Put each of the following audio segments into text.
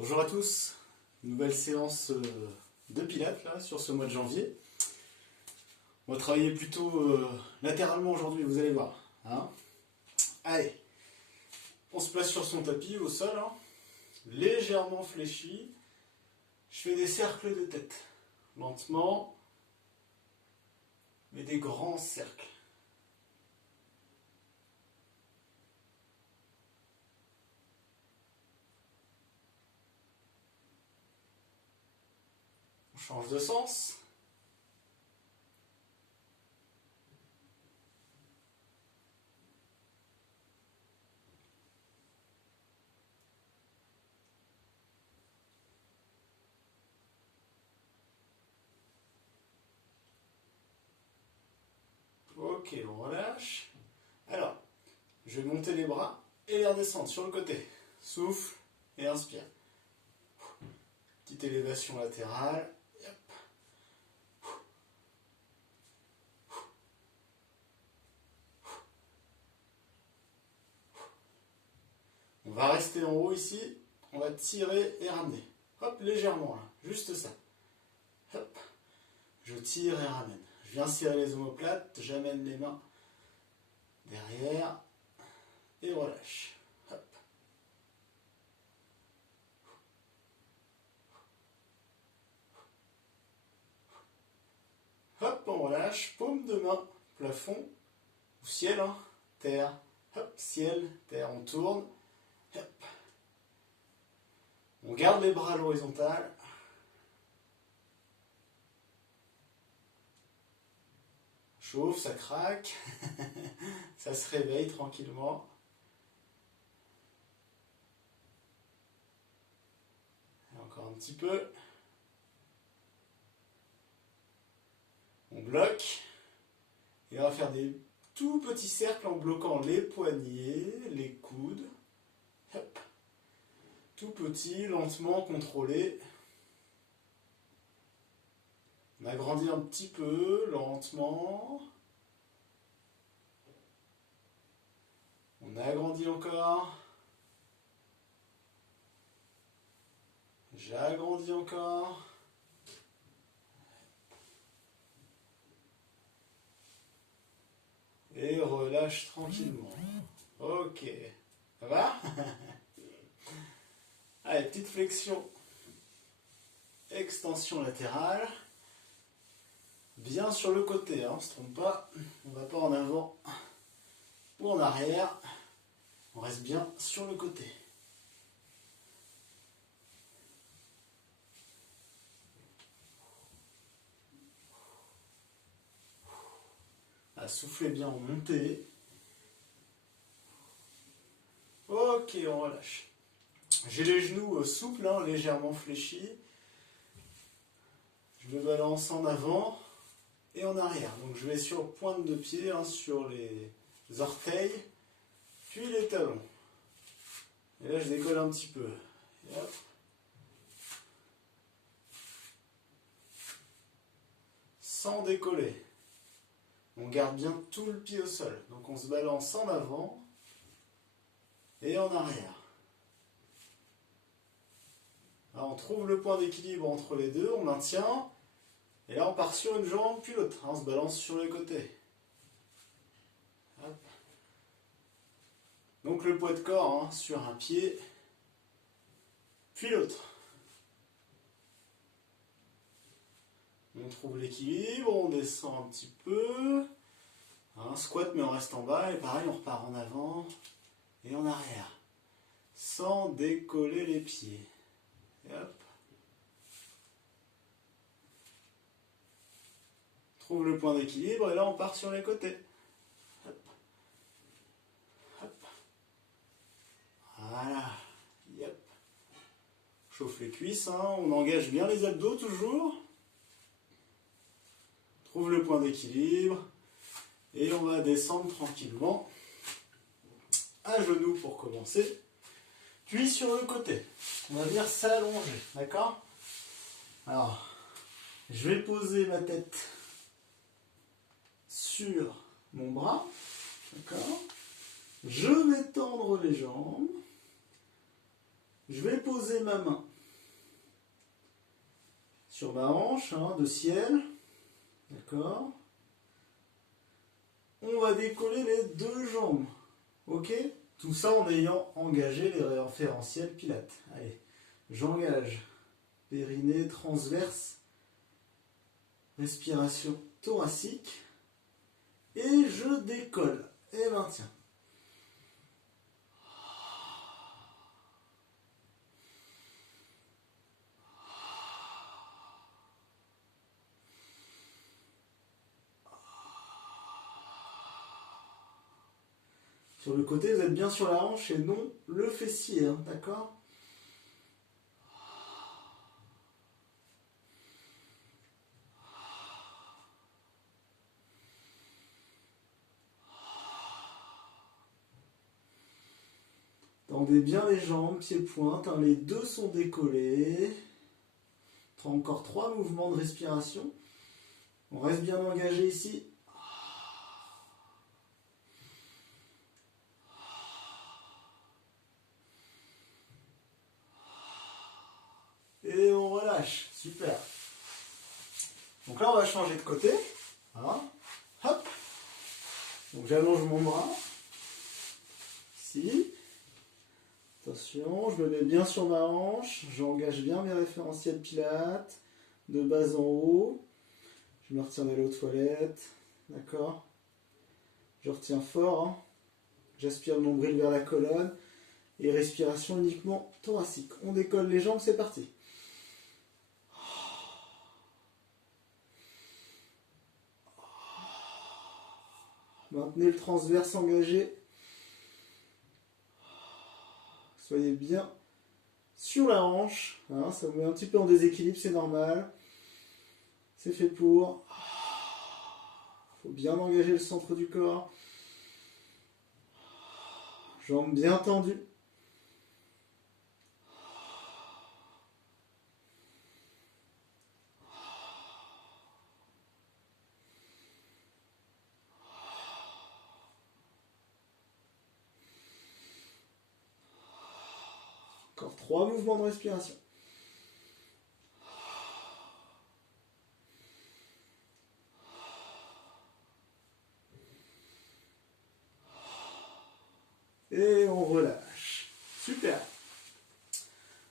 Bonjour à tous, nouvelle séance de pilates là, sur ce mois de janvier. On va travailler plutôt latéralement aujourd'hui, vous allez voir. Hein. Allez, on se place sur son tapis au sol, hein, légèrement fléchi. Je fais des cercles de tête, lentement, mais des grands cercles. On change de sens. Ok, on relâche. Alors, je vais monter les bras et les redescendre sur le côté. Souffle et inspire. Petite élévation latérale. On va rester en haut ici. On va tirer et ramener. Hop, légèrement là. Juste ça. Hop. Je tire et ramène. Je viens serrer les omoplates. J'amène les mains derrière. Et relâche. Hop. Hop, on relâche. Paume de main. Plafond. Ou ciel. Hein. Terre. Hop, ciel. Terre. On tourne. Hop. On garde les bras à l'horizontale. Chauffe, ça craque. Ça se réveille tranquillement. Et encore un petit peu. On bloque. Et on va faire des tout petits cercles en bloquant les poignets, les coudes. Hop. Tout petit, lentement, contrôlé. On agrandit un petit peu, lentement. On agrandit encore. J'agrandis encore. Et relâche tranquillement. Ok. Ça va? Allez, petite flexion. Extension latérale. Bien sur le côté, hein, on ne se trompe pas. On ne va pas en avant ou en arrière. On reste bien sur le côté. Soufflez bien en montée. Ok, on relâche. J'ai les genoux souples, hein, légèrement fléchis. Je me balance en avant et en arrière. Donc je vais sur pointe de pied, hein, sur les orteils, puis les talons. Et là je décolle un petit peu. Et hop. Sans décoller. On garde bien tout le pied au sol. Donc on se balance en avant et en arrière. Là, on trouve le point d'équilibre entre les deux, on maintient. Et là on part sur une jambe puis l'autre. On se balance sur les côtés. Hop. Donc le poids de corps, hein, sur un pied puis l'autre. On trouve l'équilibre, on descend un petit peu. Un squat mais on reste en bas et pareil on repart en avant et en arrière. Sans décoller les pieds. Et hop. Trouve le point d'équilibre et là on part sur les côtés. Hop. Hop. Voilà. Yep. Chauffe les cuisses, hein. On engage bien les abdos toujours. Trouve le point d'équilibre. Et on va descendre tranquillement. À genoux pour commencer. Puis sur le côté. On va venir s'allonger. D'accord? Alors, je vais poser ma tête sur mon bras. D'accord? Je vais tendre les jambes. Je vais poser ma main sur ma hanche, hein, de ciel. D'accord. On va décoller les deux jambes. Ok? Tout ça en ayant engagé les référentiels pilates. Allez, j'engage. Périnée transverse. Respiration thoracique. Et je décolle. Et maintiens. Sur le côté, vous êtes bien sur la hanche et non le fessier, hein, d'accord? Tendez bien les jambes, pieds-pointes, hein, les deux sont décollés. Encore 3 mouvements de respiration. On reste bien engagé ici. Et on relâche. Super. Donc là, on va changer de côté. Voilà. Hop. Donc j'allonge mon bras. Ici. Attention, je me mets bien sur ma hanche. J'engage bien mes référentiels pilates. De bas en haut. Je me retiens d'aller aux toilettes. D'accord. Je retiens fort. Hein. J'aspire le nombril vers la colonne. Et respiration uniquement thoracique. On décolle les jambes, c'est parti. Maintenez le transverse engagé. Soyez bien sur la hanche. Hein, ça vous met un petit peu en déséquilibre, c'est normal. C'est fait pour. Il faut bien engager le centre du corps. Jambes bien tendues. Encore 3 mouvements de respiration. Et on relâche. Super.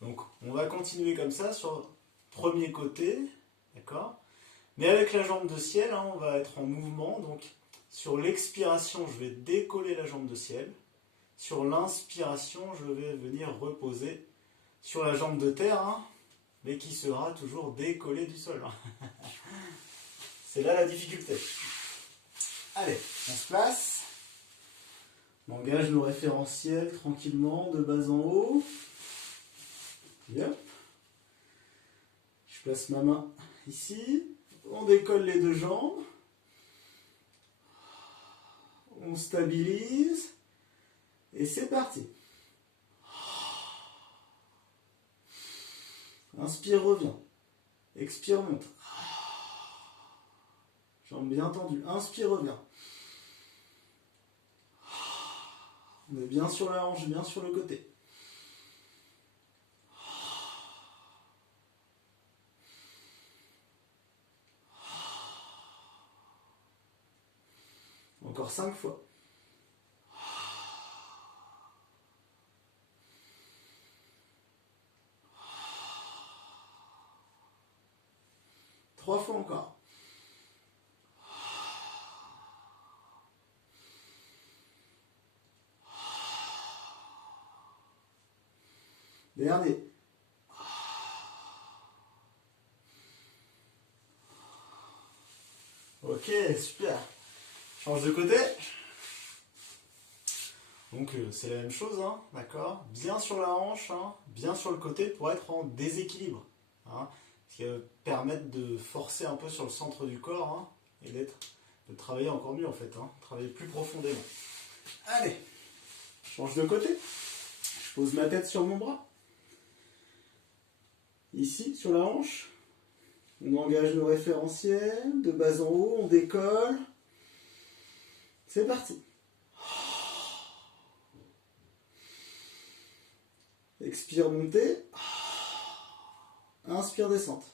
Donc on va continuer comme ça sur le premier côté. D'accord? Mais avec la jambe de ciel, hein, on va être en mouvement. Donc sur l'expiration, je vais décoller la jambe de ciel. Sur l'inspiration, je vais venir reposer sur la jambe de terre, hein, mais qui sera toujours décollée du sol. C'est là la difficulté. Allez, on se place. On engage nos référentiels tranquillement, de bas en haut. Et hop. Je place ma main ici. On décolle les deux jambes. On stabilise. Et c'est parti. Inspire, reviens. Expire, monte. Jambes bien tendues. Inspire, reviens. On est bien sur la hanche, bien sur le côté. Encore 5 fois. Trois fois encore. Dernier. Ok, super. Change de côté. Donc c'est la même chose, hein, d'accord? Bien sur la hanche, hein, bien sur le côté pour être en déséquilibre. Hein, ce qui va permettre de forcer un peu sur le centre du corps, hein, et de travailler encore mieux en fait, hein, travailler plus profondément. Allez, change de côté. Je pose ma tête sur mon bras. Ici, sur la hanche. On engage nos référentiels, de bas en haut, on décolle. C'est parti. Expire, montée. Inspire, descente.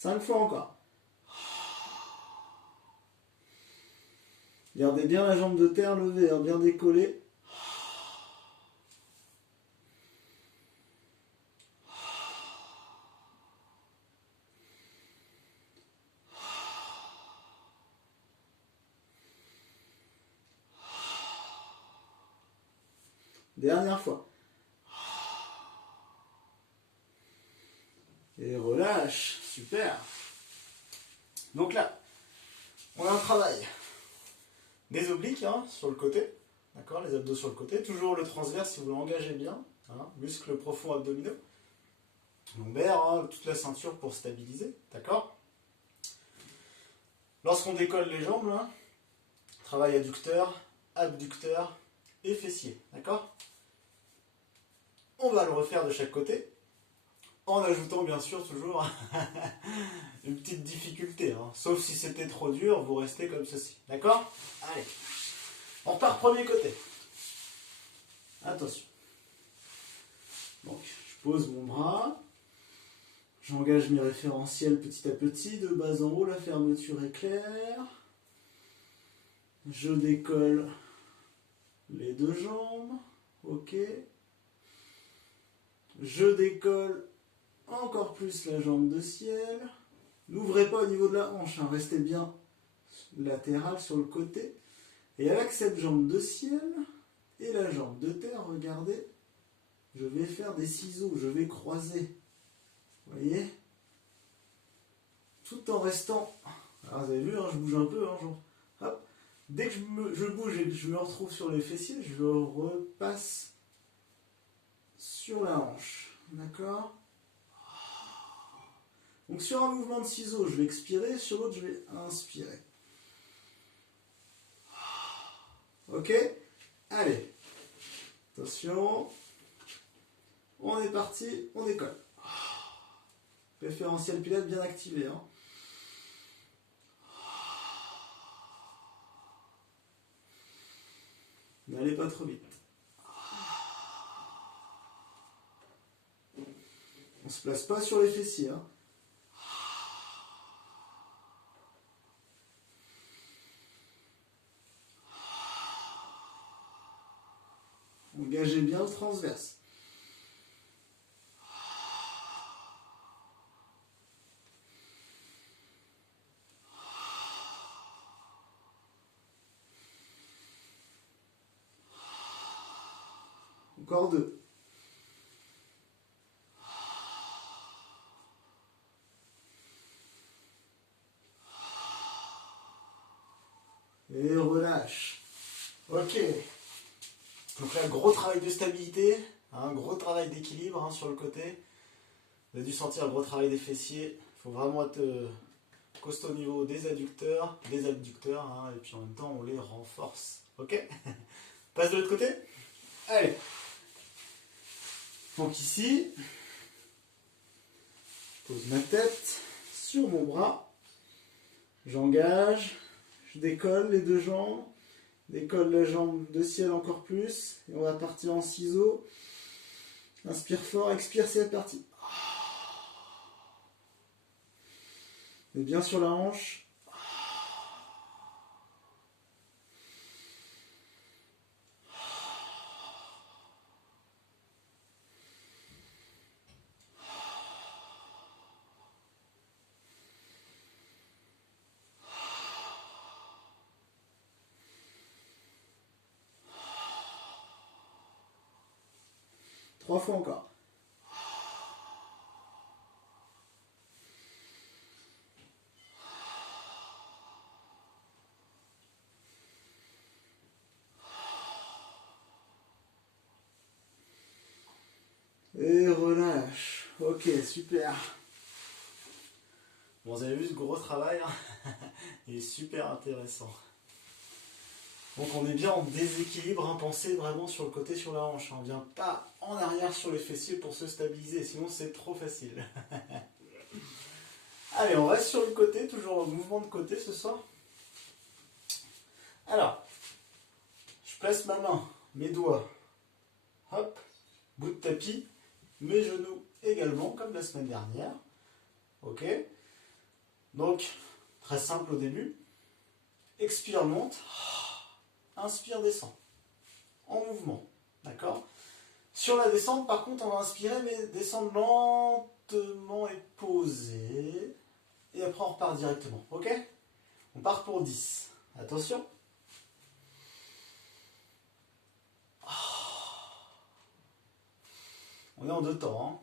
5 fois encore. Gardez bien la jambe de terre levée, hein, bien décollée. Dernière fois. Et relâche. Super. Donc là, on a un travail des obliques hein, sur le côté. D'accord, les abdos sur le côté. Toujours le transverse si vous l'engagez bien. Hein, muscles profonds abdominaux. Lombaire, hein, toute la ceinture pour stabiliser. D'accord. Lorsqu'on décolle les jambes, là, travail adducteur, abducteur et fessier. D'accord. On va le refaire de chaque côté. En ajoutant bien sûr toujours une petite difficulté. Hein. Sauf si c'était trop dur, vous restez comme ceci. D'accord? Allez. On repart premier côté. Attention. Donc, je pose mon bras. J'engage mes référentiels petit à petit. De bas en haut, la fermeture est claire. Je décolle les deux jambes. Ok. Je décolle encore plus la jambe de ciel. N'ouvrez pas au niveau de la hanche, hein. Restez bien latéral sur le côté. Et avec cette jambe de ciel et la jambe de terre, regardez, je vais faire des ciseaux, je vais croiser. Vous voyez? Tout en restant... Alors vous avez vu, hein, je bouge un peu. Hein, hop. Dès que je bouge et que je me retrouve sur les fessiers, je repasse sur la hanche. D'accord? Donc sur un mouvement de ciseaux, je vais expirer, sur l'autre, je vais inspirer. Ok? Allez. Attention. On est parti, on décolle. Référentiel pilates bien activé. Hein. N'allez pas trop vite. On ne se place pas sur les fessiers. Hein. Engagez bien le transverse. Encore deux. Et relâche. Ok. Donc là, gros travail de stabilité, un gros travail d'équilibre hein, sur le côté. Vous avez dû sentir le gros travail des fessiers. Il faut vraiment être costaud au niveau des adducteurs, des abducteurs, hein, et puis en même temps on les renforce. Ok? Passe de l'autre côté. Allez. Donc ici, je pose ma tête sur mon bras. J'engage, je décolle les deux jambes. Décolle la jambe de ciel encore plus. Et on va partir en ciseaux. Inspire fort, expire, c'est parti. Et bien sur la hanche. 3 fois encore. Et relâche. Ok, super. Bon, vous avez vu ce gros travail, hein. Il est super intéressant. Donc on est bien en déséquilibre, hein. Pensez vraiment sur le côté, sur la hanche. On ne vient pas en arrière sur les fessiers pour se stabiliser, sinon c'est trop facile. Allez, on reste sur le côté, toujours en mouvement de côté ce soir. Alors, je place ma main, mes doigts, hop, bout de tapis, mes genoux également, comme la semaine dernière. Ok. Donc, très simple au début. Expire, monte. Inspire, descend. En mouvement. D'accord? Sur la descente, par contre, on va inspirer, mais descendre lentement et poser. Et après, on repart directement. Ok? On part pour 10. Attention. On est en 2 temps. Hein.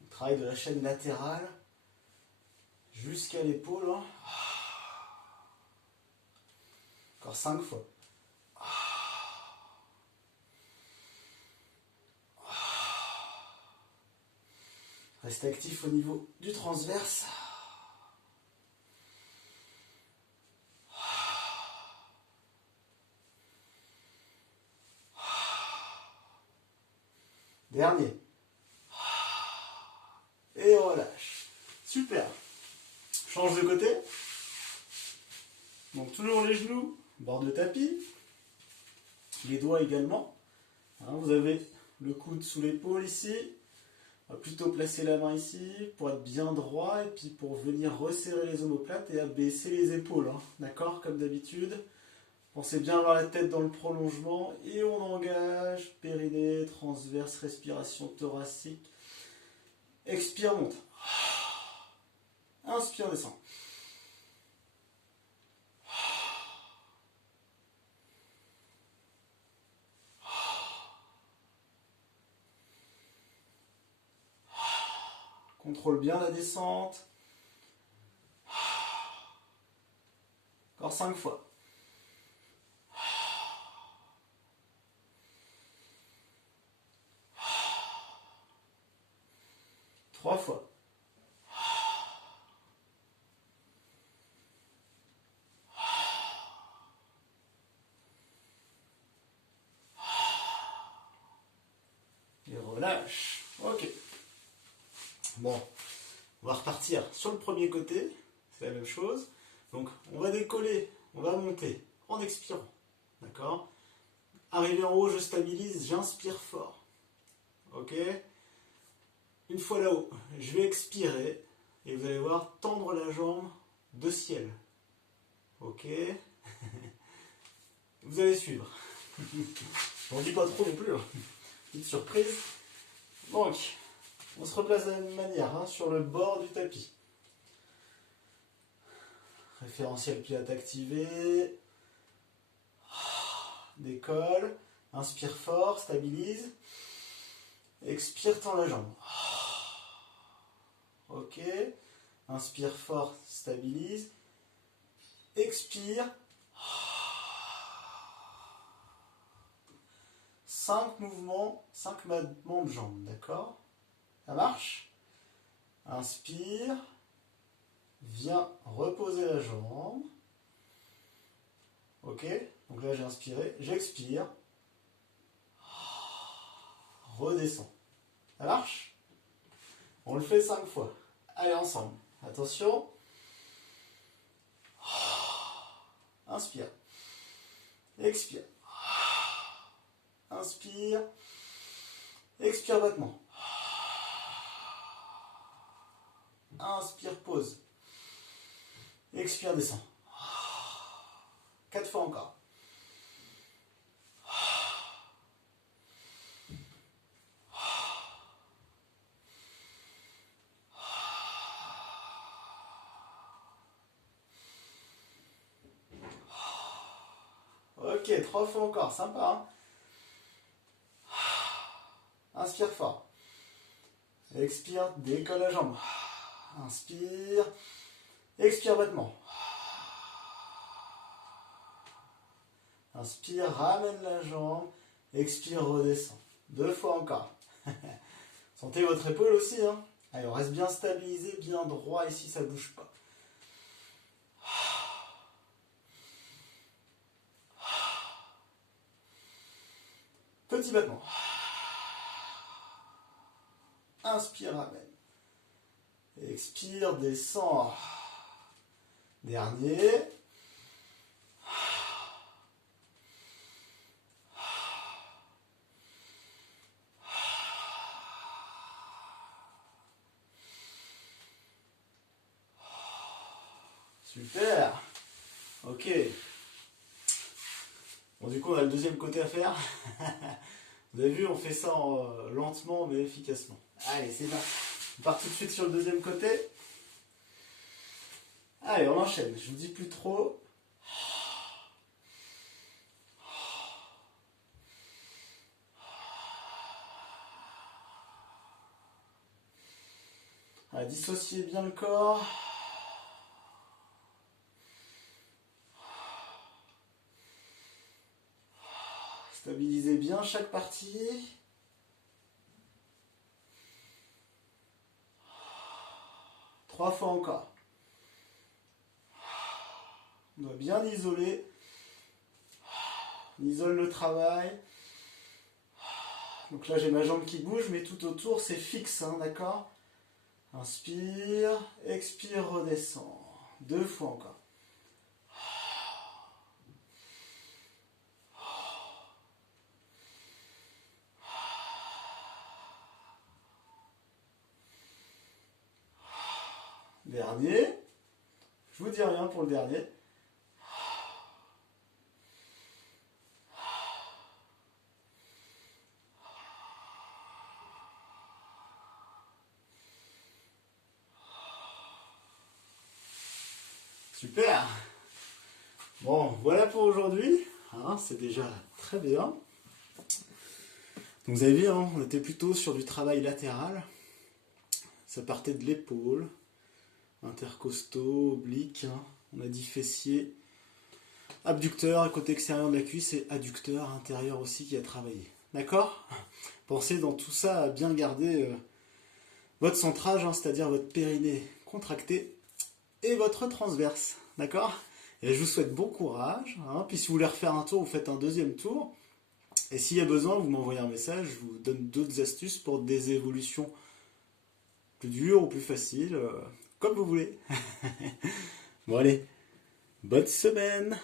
On travaille de la chaîne latérale jusqu'à l'épaule. Hein. Encore 5 fois. Reste actif au niveau du transverse. Dernier. Et on relâche. Super. Change de côté. Donc toujours les genoux, bord de tapis. Les doigts également. Hein, vous avez le coude sous l'épaule ici. On va plutôt placer la main ici pour être bien droit et puis pour venir resserrer les omoplates et abaisser les épaules. Hein, d'accord? Comme d'habitude. Pensez bien avoir la tête dans le prolongement et on engage. Périnée, transverse, respiration thoracique. Expire, monte. Inspire, descend. Contrôle bien la descente. Encore 5 fois. 3 fois. Et relâche. Ok. Bon, on va repartir sur le premier côté. C'est la même chose. Donc, on va décoller, on va monter en expirant. D'accord? Arrivé en haut, je stabilise, j'inspire fort. Ok? Une fois là-haut, je vais expirer et vous allez voir tendre la jambe de ciel. Ok? Vous allez suivre. Je n'en dis pas trop non plus. Hein. Petite surprise. Donc, on se replace de la même manière, hein, sur le bord du tapis. Référentiel pilote activé. Décolle. Inspire fort, stabilise. Expire, tend la jambe. Ok. Inspire fort, stabilise. Expire. 5 mouvements, 5 battements de jambes, d'accord? Ça marche? Inspire. Viens reposer la jambe. Ok? Donc là j'ai inspiré. J'expire. Redescends. Ça marche? On le fait 5 fois. Allez, ensemble. Attention. Inspire. Expire. Inspire. Expire, battement. Inspire, pause. Expire, descend. 4 fois encore. Ok, 3 fois encore, sympa. Hein? Inspire fort. Expire, décolle la jambe. Inspire. Expire, battement. Inspire, ramène la jambe. Expire, redescend. 2 fois encore. Sentez votre épaule aussi. Hein. Allez, on reste bien stabilisé, bien droit ici, ça ne bouge pas. Petit battement. Inspire, ramène. Expire, descend. Dernier. Super. Ok. Bon, du coup, on a le deuxième côté à faire. Vous avez vu, on fait ça lentement mais efficacement. Allez, c'est parti. On part tout de suite sur le deuxième côté. Allez, on enchaîne. Je vous dis plus trop. Allez, dissociez bien le corps. Stabilisez bien chaque partie. Trois fois encore. On doit bien isoler. On isole le travail. Donc là, j'ai ma jambe qui bouge, mais tout autour, c'est fixe, hein, d'accord? Inspire, expire, redescend. Deux fois encore. Dernier. Je vous dis rien pour le dernier. Super. Bon, voilà pour aujourd'hui. Hein, c'est déjà très bien. Donc vous avez vu, hein, on était plutôt sur du travail latéral. Ça partait de l'épaule, intercostaux, oblique. Hein. On a dit fessier, abducteur, côté extérieur de la cuisse et adducteur intérieur aussi qui a travaillé. D'accord? Pensez dans tout ça à bien garder votre centrage, hein, c'est-à-dire votre périnée contracté et votre transverse. D'accord? Et je vous souhaite bon courage. Hein. Puis si vous voulez refaire un tour, vous faites un deuxième tour. Et s'il y a besoin, vous m'envoyez un message. Je vous donne d'autres astuces pour des évolutions plus dures ou plus faciles, comme vous voulez. Bon allez, bonne semaine!